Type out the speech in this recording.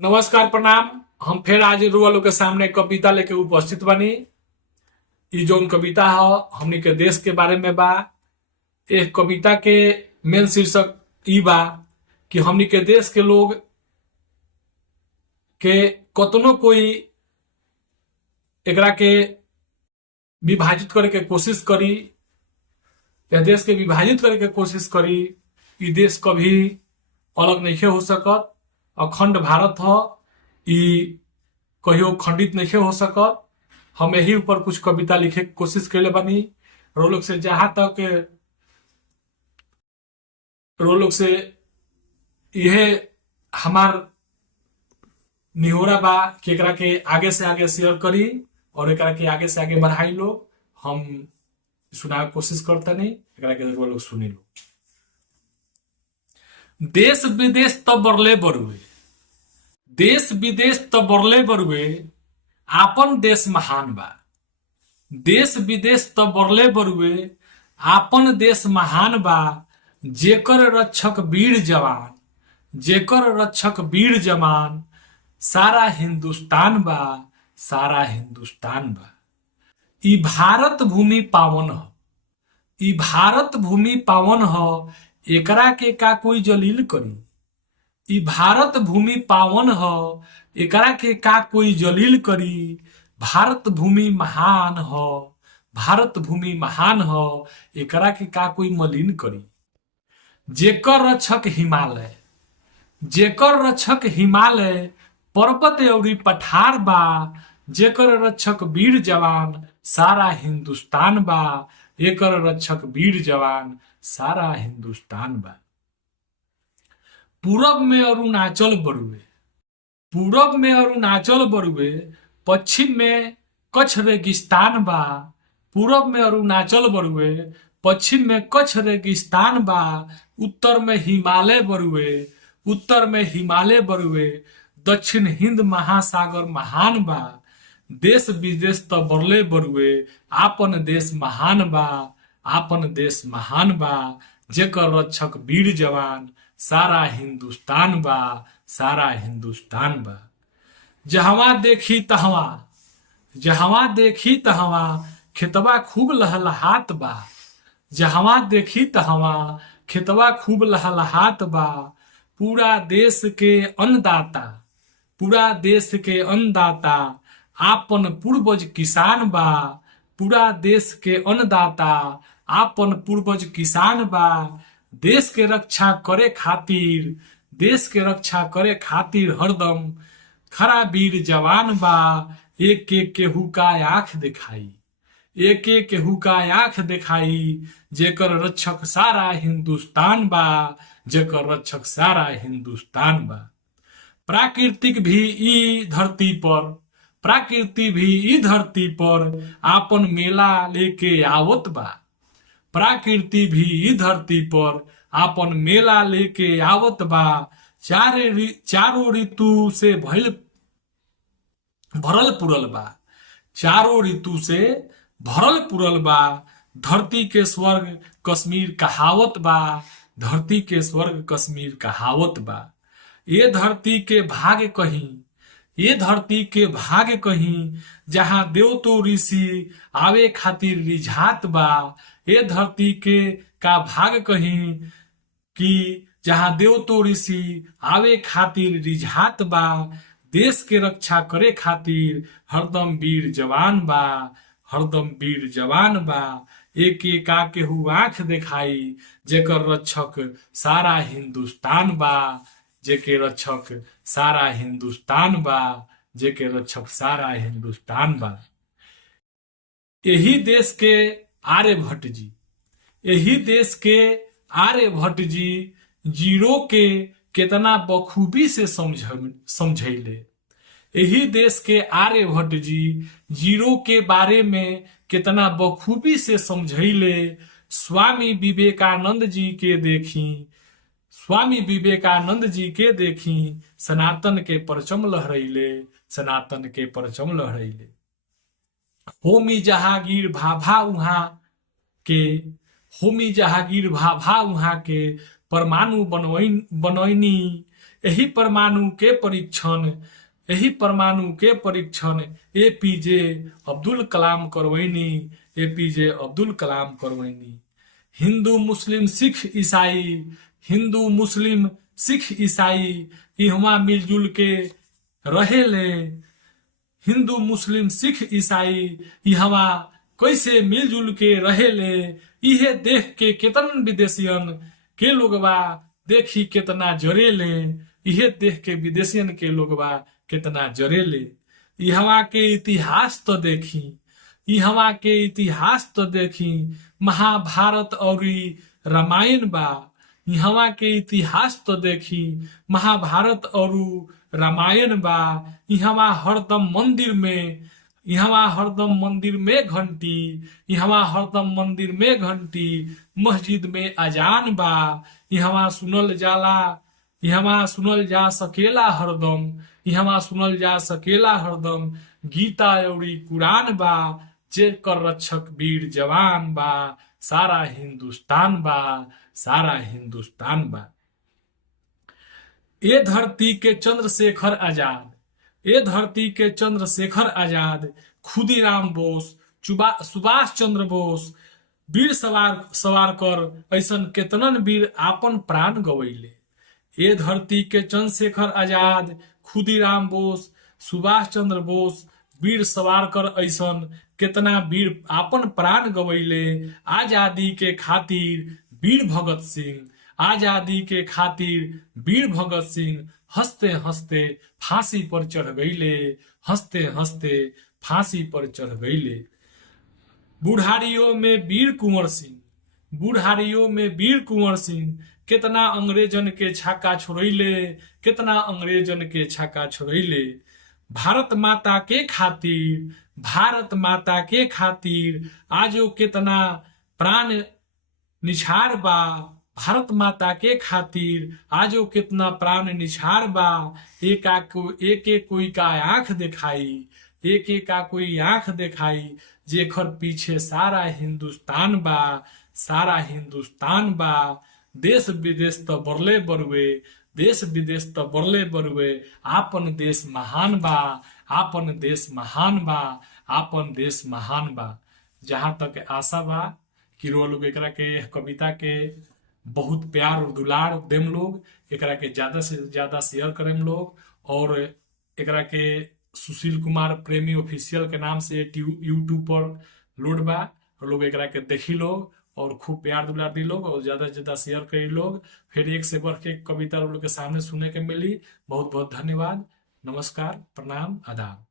नमस्कार प्रणाम। हम फिर आज रुआ लोग के सामने कविता लेके उपस्थित बनी। ई जौन कविता ह हमनी के देश के बारे में बा। एक कविता के मेन शीर्षक ई बा कि हमनी के देश के लोग के कतनो कोई एकरा के विभाजित करे के कोशिश करी या देश के विभाजित करे के कोशिश करी, ई देश कभी अलग नहीं हो सकत। अखंड भारत ह, ई कहियो खंडित नहीं हो सकत। हम यही ऊपर कुछ कविता लिखे के कोशिश कैले बानी। रोलोग से जहां तक रोलोग से यह हमार निहोरा बा कि एकरा के आगे से आगे शेयर करी और एकरा के आगे से आगे बढ़ाई लो। हम सुनावे के कोशिश करता नहीं, एकरा के लोग सुनी लो। देश विदेश त बरले बरुए, देश विदेश त बरले बरुए, आपन देश महान बा। देश विदेश त बरले बरुए, आपन देश महान बा। जेकर रक्षक वीर जवान, जेकर रक्षक वीर जवान, सारा हिंदुस्तान बा, सारा हिंदुस्तान बा। ई भारत भूमि पावन ह, ई भारत भूमि पावन ह, एकरा के का कोई जलील करी। ई भारत भूमि पावन ह, एकरा के का कोई जलील करी। भारत भूमि महान ह, भारत भूमि महान ह, एकरा के का कोई मलिन करी। जेकर रक्षक हिमालय, जेकर रक्षक हिमालय, पर्वत अउरी पठार बा। जेकर रक्षक वीर जवान, सारा हिंदुस्तान बा। एकर रक्षक वीर जवान, सारा हिंदुस्तान बा। पूरब में अरुणाचल बरुए, पूरब में अरुणाचल बरुए, पश्चिम में कच्छ रेगिस्तान बा। पूरब में अरुणाचल बरुए, पश्चिम में कच्छ रेगिस्तान बा। उत्तर में हिमालय बरुए, उत्तर में हिमालय बरुए, दक्षिण हिंद महासागर महान बा। देश विदेश त बरले बरुए, आपन देश महान बा, आपन देश महान बा। जेकर रक्षक वीर जवान, सारा हिंदुस्तान बा, सारा हिंदुस्तान बा। जहवा देखी तहवा, जहवा देखी तहवा, खेतवा खूब लहलहात बा। जहवा देखी तहवा, खेतवा खूब लहलहात बा। पूरा देश के अन्नदाता, पूरा देश के अन्नदाता, आपन पूर्वज किसान बा। पूरा देश के अन्नदाता, आपन पूर्वज किसान बा। देश के रक्षा करे खातिर, देश के रक्षा करे खातिर हरदम खड़ा वीर जवान बा। एक एक केहू का आंख दिखाई, एक एक केहू का आंख दिखाई। जेकर रक्षक सारा हिंदुस्तान बा, जेकर रक्षक सारा हिंदुस्तान बा। प्राकृतिक भी ई धरती पर, प्राकृति भी ई धरती पर, आपन मेला लेके आवत बा। प्राकृति भी ई धरती पर, आपन मेला लेके आवत बा। चारों ऋतु से भरल पुरल बा, चारों ऋतु से भरल पुरल बा। धरती के स्वर्ग कश्मीर कहावत बा, धरती के स्वर्ग कश्मीर कहावत बा। ये धरती के भाग कहीं, ये धरती के भाग कहीं, जहां देव तो ऋषि आवे खातिर रिझात बा। ये धरती के का भाग कहीं कि जहां देव तो ऋषि आवे खातिर रिझात बा। देश के रक्षा करे खातिर हरदम वीर जवान बा, हरदम वीर जवान बा। एक एक केहू आंख दिखाई, जेकर रक्षक सारा हिंदुस्तान बा। जेके रक्षक सारा हिंदुस्तान बा, जेके रक्षक सारा हिंदुस्तान बा। यही देश के आर्यभट्ट जी, यही देश के आर्यभट्ट जी जीरो के कितना बखूबी से समझैले। यही देश के आर्यभट्ट जी जीरो के बारे में कितना बखूबी से समझैले। स्वामी विवेकानंद जी के देखी, स्वामी विवेकानंद जी के देखी, सनातन के परचम लहरैले, सनातन के परचम लहरैले। होमी जहांगीर भाभा उहाँ के, होमी जहांगीर भाभा उहाँ के परमाणु बनैनी। यही परमाणु के परीक्षण, यही परमाणु के परीक्षण एपीजे अब्दुल कलाम करवैनी, एपीजे अब्दुल कलाम करवैनी। हिंदू मुस्लिम सिख ईसाई, हिंदू मुस्लिम सिख ईसाई इहवा मिलजुल के रहेले। हिंदू मुस्लिम सिख ईसाई इहवा कैसे मिलजुल के रहेले। इहे देख के केतन विदेशियन के लोगवा देखी केतना जरेले। इहे देख के विदेशियन के लोगवा केतना जरेले। इहवा के इतिहास तो देखी, इहवा के इतिहास तो देखी। महाभारत और रामायण बा। इहवा के इतिहास तो देखी, महाभारत और रामायण बा। इहवा हरदम मंदिर में, इहवा हरदम मंदिर में घंटी, इहवा हरदम मंदिर में घंटी, मस्जिद में अजान बा। इहवा सुनल जाला, इहवा सुनल जा सकेला हरदम, इहवा सुनल जा सकेला हरदम गीता और कुरान बा। जेकर रक्षक वीर जवान बा, सारा हिंदुस्तान बा, सारा हिंदुस्तान बा। ए धरती के चंद्रशेखर आजाद, ए धरती के चंद्रशेखर आजाद, खुदीराम बोस, सुभाष चंद्र बोस, वीर सावरकर ऐसन केतनन वीर आपन प्राण गवैले। ए धरती के चंद्रशेखर आजाद, खुदीराम बोस, सुभाष चंद्र बोस, वीर सावरकर ऐसन केतना वीर आपन प्राण गवैले। आजादी के खातिर वीर भगत सिंह, आजादी के खातिर वीर भगत सिंह हंसते हंसते फांसी पर चढ़ गईले, हंसते हंसते फांसी पर चढ़ गईले। बुढ़ारियों में वीर कुंवर सिंह, बुढ़ारियों में वीर कुंवर सिंह कितना अंग्रेजन के छाका छोड़ैले, कितना अंग्रेजन के छाका छोड़ैले। भारत माता के खातिर, भारत माता के खातिर आजो कितना प्राण निछार बा। भारत माता के खातिर आजो कितना प्राण निछार बा। एक एक कोई का आंख दिखाई, एक एक का कोई आंख दिखाई, जेकर पीछे सारा हिंदुस्तान बा, सारा हिंदुस्तान बा। देश विदेश तो बरले बरुए, देश विदेश तो बरले बरुए। आपन देश महान बा, आपन देश महान बा, आपन देश महान बा। जहां तक आशा बा कि लोग एकरा के कविता के बहुत प्यार और दुलार देम लोग, एकरा के ज्यादा से ज्यादा शेयर करेम लोग, और एकरा के सुशील कुमार प्रेमी ऑफिशियल के नाम से यूट्यूब पर लोड बा। और लोग एकरा के देखी लोग और खूब प्यार दुलार दी लोग और ज्यादा से ज्यादा शेयर करी लोग। फिर एक से बढ़ के कविता लोग के सामने सुनने के मिली। बहुत बहुत धन्यवाद, नमस्कार, प्रणाम, आदाब।